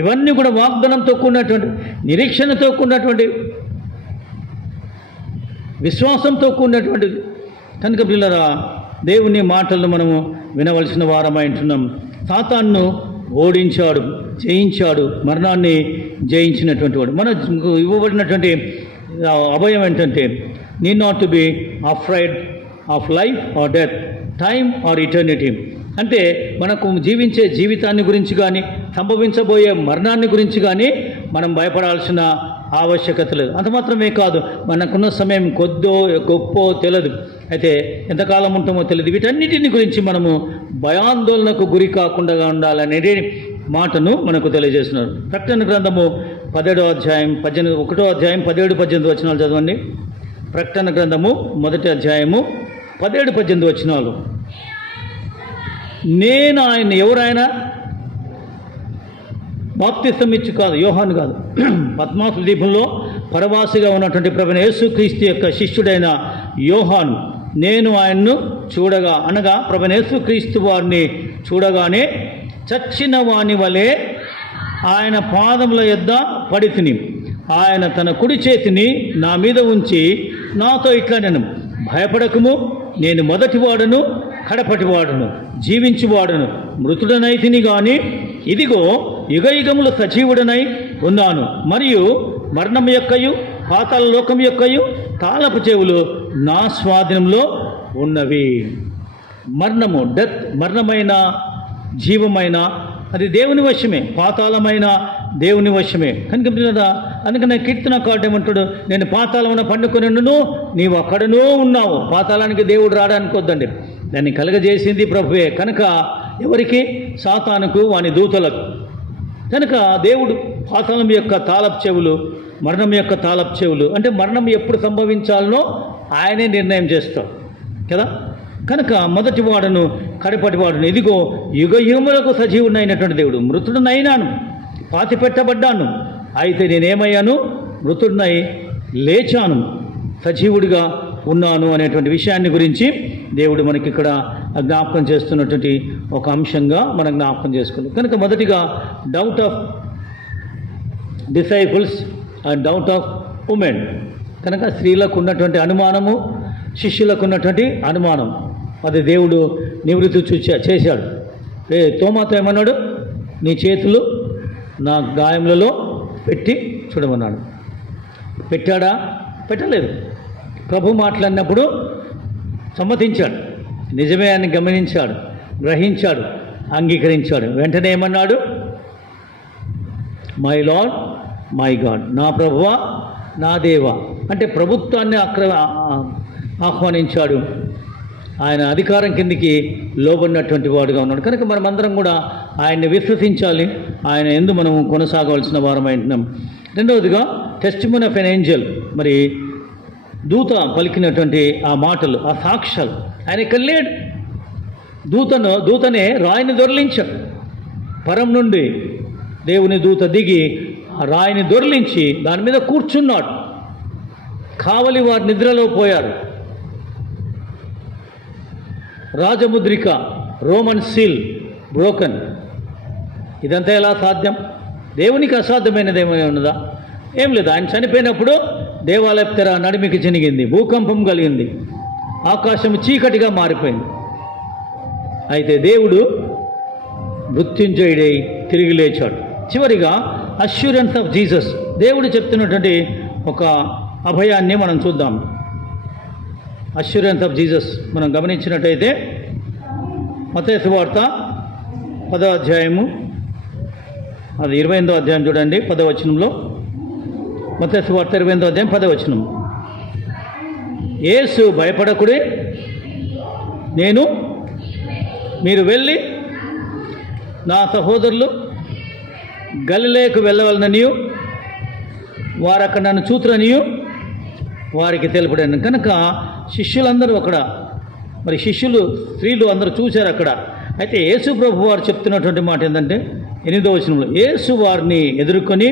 ఇవన్నీ కూడా వాగ్దానంతో కూడినటువంటి, నిరీక్షణతో కూడినటువంటి, విశ్వాసంతో కూడినటువంటిది. కనుక పిల్లరా, దేవుని మాటలను మనము వినవలసిన వారమై ఉంటున్నాం. సాతాన్ను ఓడించాడు, జయించాడు, మరణాన్ని జయించినటువంటి వాడు. మనకు ఇవ్వబడినటువంటి అభయం ఏంటంటే, need not to be afraid of life or death, time or eternity. అంటే మనకు జీవించే జీవితాన్ని గురించి కానీ, సంభవించబోయే మరణాన్ని గురించి కానీ మనం భయపడాల్సిన ఆవశ్యకత లేదు. అంత మాత్రమే కాదు, మనకున్న సమయం కొద్దో గొప్పో తెలియదు, అయితే ఎంతకాలం ఉంటామో తెలియదు. వీటన్నిటిని గురించి మనము భయాందోళనకు గురి కాకుండా ఉండాలనేది మాటను మనకు తెలియజేస్తున్నారు. ప్రకటన గ్రంథము 17వ అధ్యాయం 17-18 వచనాలు చదవండి. ప్రకటన గ్రంథము 1వ అధ్యాయము 17-18 వచనాలు. నేను ఆయన, ఎవరైనా బాప్తిసం ఇచ్చి కాదు, యోహాను కాదు, పద్మాసు ద్వీపంలో పరవాసిగా ఉన్నటువంటి ప్రభువైన యేసుక్రీస్తు యొక్క శిష్యుడైన యోహాను, నేను ఆయన్ను చూడగా, అనగా ప్రభువైన యేసుక్రీస్తు వారిని చూడగానే చచ్చిన వాని వలె ఆయన పాదముల యొద్ద పడితిని. ఆయన తన కుడి చేతిని నా మీద ఉంచి నాతో ఇట్లా, నేను భయపడకము, నేను మొదటివాడను కడపటివాడును, జీవించువాడును, మృతుడనైతిని గాని ఇదిగో యుగయుగములు సజీవుడనై ఉన్నాను, మరియు మరణం యొక్కయు పాతాళ లోకం యొక్కయు తాళపు చెవులు నా స్వాధీనంలో ఉన్నవి. మరణము, డెత్, మరణమైన జీవమైన అది దేవుని వశమే, పాతాళమైన దేవుని వశమే. కనుక అందుకనే కీర్తనకారుడు ఏమంటాడు, నేను పాతాళమున పండుకొనిను, నీవు అక్కడనూ ఉన్నావు. పాతాళానికి దేవుడు రావడానికి వద్దండి, దాన్ని కలగజేసింది ప్రభువే. కనుక ఎవరికి? సాతానుకు, వాని దూతలకు. కనుక దేవుడు పాతాళం యొక్క తాళపు చెవులు, మరణం యొక్క తాళపు చెవులు, అంటే మరణం ఎప్పుడు సంభవించాలనో ఆయనే నిర్ణయం చేస్తాడు కదా. కనుక మొదటివాడును కడపటివాడును, ఇదిగో యుగయుగములకు సజీవుడైనటువంటి దేవుడు, మృతుడునైనాను, పాతిపెట్టబడ్డాను, అయితే నేనేమయ్యాను? మృతుడినై లేచాను, సజీవుడిగా ఉన్నాను అనేటువంటి విషయాన్ని గురించి దేవుడు మనకి ఇక్కడ జ్ఞాపకం చేస్తున్నటువంటి ఒక అంశంగా మనం జ్ఞాపకం చేసుకోవాలి. కనుక మొదటిగా doubt of disciples and doubt of women. కనుక స్త్రీలకు ఉన్నటువంటి అనుమానము, శిష్యులకు ఉన్నటువంటి అనుమానం, అది దేవుడు నివృత్తి చేశాడు. తోమాతో ఏమన్నాడు? నీ చేతులు నా గాయములలో పెట్టి చూడమన్నాడు. పెట్టాడా? పెట్టలేదు. ప్రభు మాట్లాడినప్పుడు సమ్మతించాడు, నిజమే అని గమనించాడు, గ్రహించాడు, అంగీకరించాడు. వెంటనే ఏమన్నాడు? మై లార్డ్ మై గాడ్, నా ప్రభువా నా దేవా. అంటే ప్రభుత్వాన్ని ఆహ్వానించాడు. ఆయన అధికారం కిందికి లోబడినటువంటి వాడుగా ఉన్నాడు. కనుక మనమందరం కూడా ఆయన్ని విశ్వసించాలి. ఆయన యందు మనం కొనసాగవలసిన వారమై ఉంటున్నాం. రెండవదిగా టెస్టిమనీ ఆఫ్ ఎన్ ఏంజెల్. మరి దూత పలికినటువంటి ఆ మాటలు, ఆ సాక్ష్యాలు. ఆయన కల్లేడు. దూతనే రాయిని దొర్లించాడు. పరం నుండి దేవుని దూత దిగి ఆ రాయిని దొర్లించి దాని మీద కూర్చున్నాడు. కావలి వారు నిద్రలో పోయారు. రాజముద్రిక, రోమన్ సీల్ బ్రోకన్. ఇదంతా ఎలా సాధ్యం? దేవునికి అసాధ్యమైనది ఏమైనా ఉన్నదా? ఏం లేదు. ఆయన చనిపోయినప్పుడు దేవాలయ తెర నడిమికి చినిగింది, భూకంపం కలిగింది, ఆకాశం చీకటిగా మారిపోయింది. అయితే దేవుడు మృత్యుంజయుడై తిరిగి లేచాడు. చివరిగా అష్యూరెన్స్ ఆఫ్ జీసస్. దేవుడు చెప్తున్నటువంటి ఒక అభయాన్ని మనం చూద్దాం. అష్యూరెన్స్ ఆఫ్ జీసస్ మనం గమనించినట్టయితే మత్తయి సువార్త 10వ అధ్యాయము, అది 28వ అధ్యాయం చూడండి, 10వ వచనంలో. మత్తయి సువార్త 28వ అధ్యాయం 10వ వచనం. యేసు భయపడకుడే, మీరు వెళ్ళి నా సహోదరులు గలిలయకు వెళ్ళవలననియు వారు అక్కడ నన్ను చూతురనియు వారికి తెలుపడాను. కనుక శిష్యులందరూ అక్కడ, మరి శిష్యులు స్త్రీలు అందరూ చూశారు అక్కడ. అయితే యేసు ప్రభు వారు చెప్తున్నటువంటి మాట ఏంటంటే 8వ వచనంలో, యేసు వారిని ఎదుర్కొని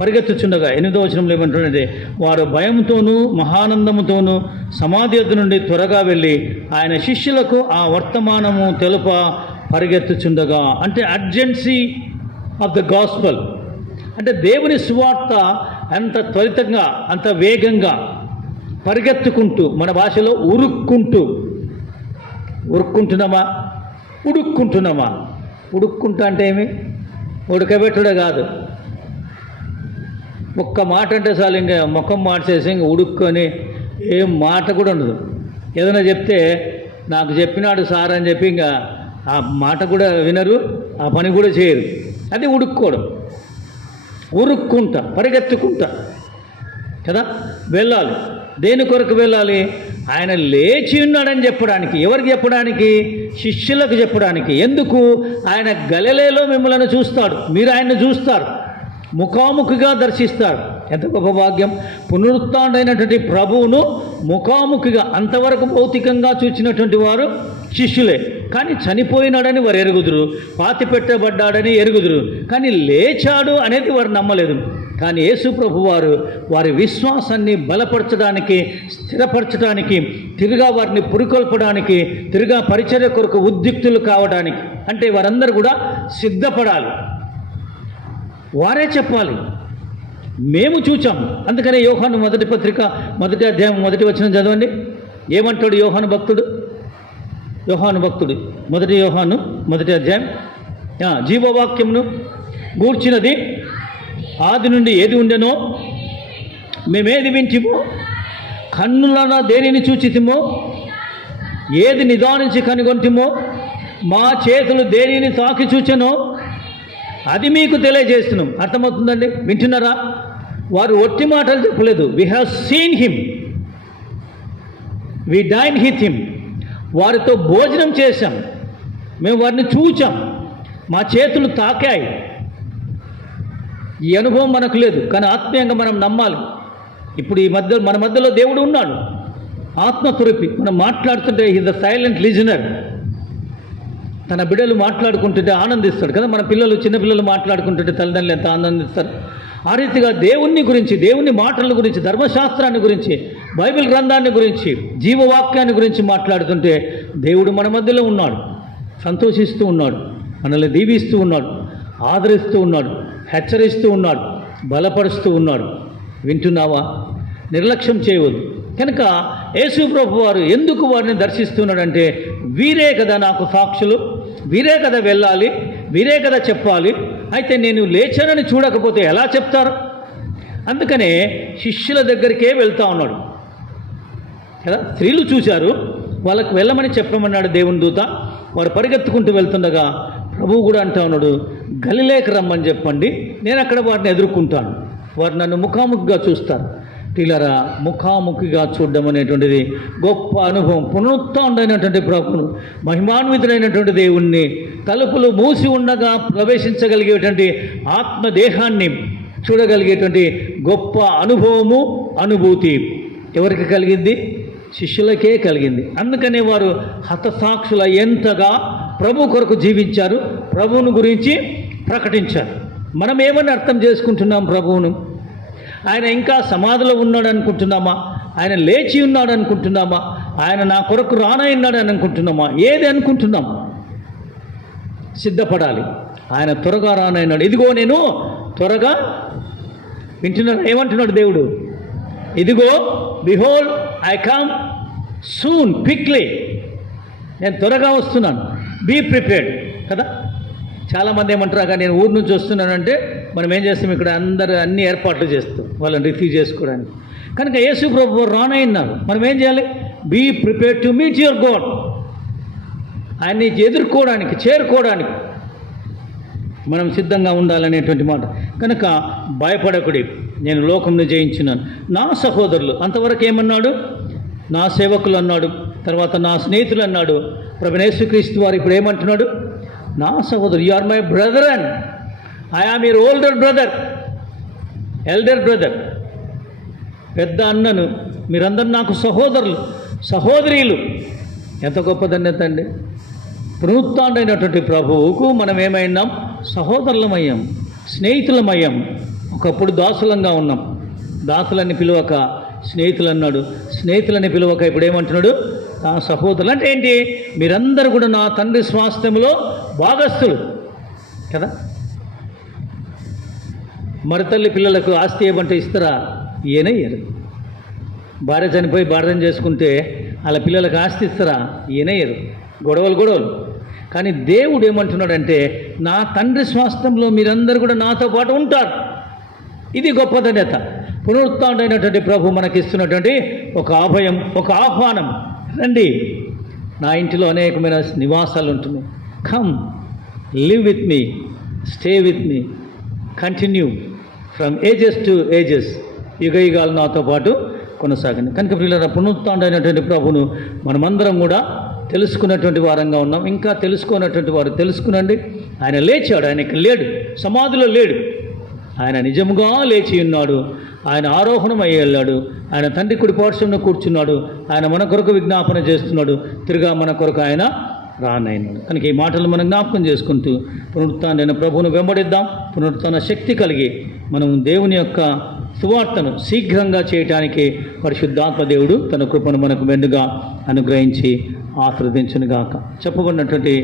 పరిగెత్తుచుండగా 8వ వచనంలో ఏమంటుందంటే, వారు భయంతోనూ మహానందముతోనూ సమాధి ఎద్దు నుండి త్వరగా వెళ్ళి ఆయన శిష్యులకు ఆ వర్తమానము తెలుప పరిగెత్తుచుండగా. అంటే అర్జెన్సీ ఆఫ్ ద గాస్పల్. అంటే దేవుని సువార్త అంత త్వరితంగా, అంత వేగంగా పరిగెత్తుకుంటూ, మన భాషలో ఉరుక్కుంటున్నామా, ఉడుక్కుంటున్నామా? ఉడుక్కుంటా అంటే ఏమి? ఉడకబెట్టుడే కాదు. ఒక్క మాట అంటే చాలు, ఇంకా ముఖం మార్చేసి ఇంకా ఉడుక్కొని ఏం మాట కూడా ఉండదు. ఏదైనా చెప్తే నాకు చెప్పినాడు సార్ అని చెప్పి ఇంకా ఆ మాట కూడా వినరు, ఆ పని కూడా చేయరు. అది ఉడుక్కోవడం. ఉరుక్కుంటా, పరిగెత్తుకుంటా కదా వెళ్ళాలి. దేని కొరకు వెళ్ళాలి? ఆయన లేచి ఉన్నాడని చెప్పడానికి. ఎవరికి చెప్పడానికి? శిష్యులకు చెప్పడానికి. ఎందుకు? ఆయన గలిలయలో మిమ్మల్ని చూస్తాడు, మీరు ఆయన్ని చూస్తారు, ముఖాముఖిగా దర్శిస్తారు. ఎంత గొప్ప భాగ్యం! పునరుత్థానుడైనటువంటి ప్రభువును ముఖాముఖిగా, అంతవరకు భౌతికంగా చూచినటువంటి వారు శిష్యులే. కానీ చనిపోయినాడని వారు ఎరుగుదురు, పాతి పెట్టబడ్డాడని ఎరుగుదురు, కానీ లేచాడు అనేది వారు నమ్మలేదు. కానీ యేసు ప్రభు వారు వారి విశ్వాసాన్ని బలపరచడానికి, స్థిరపరచడానికి, తిరుగా వారిని పురికొల్పడానికి, తిరుగా పరిచర్య కొరకు ఉద్యుక్తులు కావడానికి, అంటే వారందరూ కూడా సిద్ధపడాలి. వారే చెప్పాలి, మేము చూచాము. అందుకనే యోహాను మొదటి పత్రిక 1వ అధ్యాయం 1వ వచనం చదవండి. ఏమంటాడు యోహాను భక్తుడు? మొదటి యోహాను 1వ అధ్యాయం, జీవవాక్యమును గూర్చినది ఆది నుండి ఏది ఉండెనో మేమేది వింటిమో, కన్నులన దేనిని చూచితిమో, ఏది నిదానించి కనుగొంటిమో, మా చేతులు దేనిని తాకి చూచెనో అది మీకు తెలియజేస్తున్నాం. అర్థమవుతుందండి? వింటున్నారా? వారు ఒట్టి మాటలు చెప్పలేదు. We have seen him, we dine with him. వారితో భోజనం చేశాం, మేము వారిని చూచాం, మా చేతులు తాకాయి. ఈ అనుభవం మనకు లేదు, కానీ ఆత్మీయంగా మనం నమ్మాలి. ఇప్పుడు మన మధ్యలో దేవుడు ఉన్నాడు, ఆత్మ తురిపి. మనం మాట్లాడుతుంటే ఈజ్ ద సైలెంట్ లిజనర్. తన బిడ్డలు మాట్లాడుకుంటుంటే ఆనందిస్తాడు కదా. మన చిన్నపిల్లలు మాట్లాడుకుంటుంటే తల్లిదండ్రులు ఎంత ఆనందిస్తారు. ఆ రీతిగా దేవుని గురించి, దేవుని మాటల గురించి, ధర్మశాస్త్రాన్ని గురించి, బైబిల్ గ్రంథాన్ని గురించి, జీవవాక్యాన్ని గురించి మాట్లాడుతుంటే దేవుడు మన మధ్యలో ఉన్నాడు, సంతోషిస్తూ ఉన్నాడు, మనల్ని దీవిస్తూ ఉన్నాడు, ఆదరిస్తూ ఉన్నాడు, హెచ్చరిస్తూ ఉన్నాడు, బలపరుస్తూ ఉన్నాడు. వింటున్నావా? నిర్లక్ష్యం చేయవద్దు. కనుక యేసు ప్రభు వారు ఎందుకు వారిని దర్శిస్తున్నాడంటే, వీరే కదా నాకు సాక్షులు, వీరే కదా వెళ్ళాలి, వీరే కదా చెప్పాలి అయితే నేను లేచానని చూడకపోతే ఎలా చెప్తారు? అందుకనే శిష్యుల దగ్గరికే వెళ్తా ఉన్నాడు కదా. స్త్రీలు చూశారు, వాళ్ళకు వెళ్ళమని చెప్పమన్నాడు దేవుని దూత. వారు పరిగెత్తుకుంటూ వెళ్తుండగా ప్రభువు కూడా అంటా ఉన్నాడు, గలిలేకి రమ్మని చెప్పండి, నేను అక్కడ వారిని ఎదుర్కొంటాను, వారు నన్ను ముఖాముఖిగా చూస్తారు. పిల్లరా, ముఖాముఖిగా చూడడం అనేటువంటిది గొప్ప అనుభవం. పునరుత్థానుడైనటువంటి ప్రభువును, మహిమాన్వితుడైనటువంటి దేవుణ్ణి, తలుపులు మూసి ఉండగా ప్రవేశించగలిగేటువంటి ఆత్మదేహాన్ని చూడగలిగేటువంటి గొప్ప అనుభవము, అనుభూతి ఎవరికి కలిగింది? శిష్యులకే కలిగింది. అందుకనే వారు హతసాక్షుల ఎంతగా ప్రభు కొరకు జీవించారు, ప్రభువును గురించి ప్రకటించారు. మనం ఏమని అర్థం చేసుకుంటున్నాం ప్రభువును? ఆయన ఇంకా సమాధిలో ఉన్నాడు అనుకుంటున్నామా? ఆయన లేచి ఉన్నాడు అనుకుంటున్నామా? ఆయన నా కొరకు రానయ్యున్నాడు అని అనుకుంటున్నామా? ఏది అనుకుంటున్నాం? సిద్ధపడాలి. ఆయన త్వరగా రానయ్యున్నాడు. ఇదిగో నేను త్వరగా, వింటున్నాడు ఏమంటున్నాడు దేవుడు? ఇదిగో, behold I come soon, quickly, నేను త్వరగా వస్తున్నాను, బీ ప్రిపేర్డ్ కదా. చాలామంది ఏమంటారు, నేను ఊరు నుంచి వస్తున్నానంటే మనం ఏం చేస్తాం? ఇక్కడ అందరూ అన్ని ఏర్పాట్లు చేస్తాం వాళ్ళని రిసీవ్ చేసుకోవడానికి. కనుక యేసు ప్రభు రానయ్యున్నారు. మనం ఏం చేయాలి? Be prepared to meet your God. ఆయన్ని ఎదుర్కోవడానికి, చేరుకోవడానికి మనం సిద్ధంగా ఉండాలనేటువంటి మాట. కనుక భయపడకుడి, నేను లోకంను జయించినాను. నా సహోదరులు, అంతవరకు ఏమన్నాడు? నా సేవకులు అన్నాడు, తర్వాత నా స్నేహితులు అన్నాడు. ప్రభువైన యేసుక్రీస్తు వారు ఇప్పుడు ఏమంటున్నాడు? నా సహోదరు, you are my brother and I am your older brother, elder brother. పెద్ద అన్నను, మీరందరూ నాకు సహోదరులు, సహోదరీలు. ఎంత గొప్ప ధన్యత అండి! పునరుత్థానుడైనటువంటి ప్రభువుకు మనం ఏమైనాం? సహోదరులమయ్యాం, స్నేహితులమయ్యాం. ఒకప్పుడు దాసులంగా ఉన్నాం, దాసులని పిలువక స్నేహితులు అన్నాడు, స్నేహితులని పిలువక ఇప్పుడు ఏమంటున్నాడు? నా సహోదరులు. అంటే ఏంటి? మీరందరూ కూడా నా తండ్రి స్వాస్థ్యంలో భాగస్థులు కదా. మరతల్లి పిల్లలకు ఆస్తి ఏమంటే ఇస్తారా? ఈయనయ్యారు. భార్య చనిపోయి భార్యను చేసుకుంటే వాళ్ళ పిల్లలకు ఆస్తి ఇస్తారా? ఈయనయ్యారు. గొడవలు. కానీ దేవుడు ఏమంటున్నాడంటే, నా తండ్రి స్వాస్థ్యంలో మీరందరూ కూడా నాతో పాటు ఉంటారు. ఇది గొప్ప ధన్యత. పునరుత్థానుడైనటువంటి ప్రభు మనకిస్తున్నటువంటి ఒక అభయం, ఒక ఆహ్వానం. రండి, నా ఇంటిలో అనేకమైన నివాసాలు ఉంటున్నాయి. Come, live with me, stay with me, continue from ages to ages, యుగయుగాలు నాతో పాటు కొనసాగింది. కనుక ప్రియులారా, పునరుత్థానుడైనటువంటి ప్రభువును మనమందరం కూడా తెలుసుకున్నటువంటి వారంగా ఉన్నాం. ఇంకా తెలుసుకున్నటువంటి వారు తెలుసుకునండి. ఆయన లేచాడు, ఆయన ఇక్కడ లేడు, సమాధిలో లేడు. ఆయన నిజముగా లేచి ఉన్నాడు. ఆయన ఆరోహణం అయ్యి వెళ్ళాడు. ఆయన తండ్రి కుడి పార్శ్వంలో కూర్చున్నాడు. ఆయన మన కొరకు విజ్ఞాపన చేస్తున్నాడు. తిరిగా మన కొరకు ఆయన రానయ్యాడు. కనుక ఈ మాటలు మనం జ్ఞాపకం చేసుకుంటూ పునరుత్థానుడైన ప్రభువును వెంబడిద్దాం. పునరుత్థాన శక్తి కలిగి మనం దేవుని యొక్క సువార్తను శీఘ్రంగా చేయటానికి పరిశుద్ధాత్మ దేవుడు తన కృపను మనకు మెండుగా అనుగ్రహించి ఆశీర్వదించునుగాక. చెప్పబడినటువంటి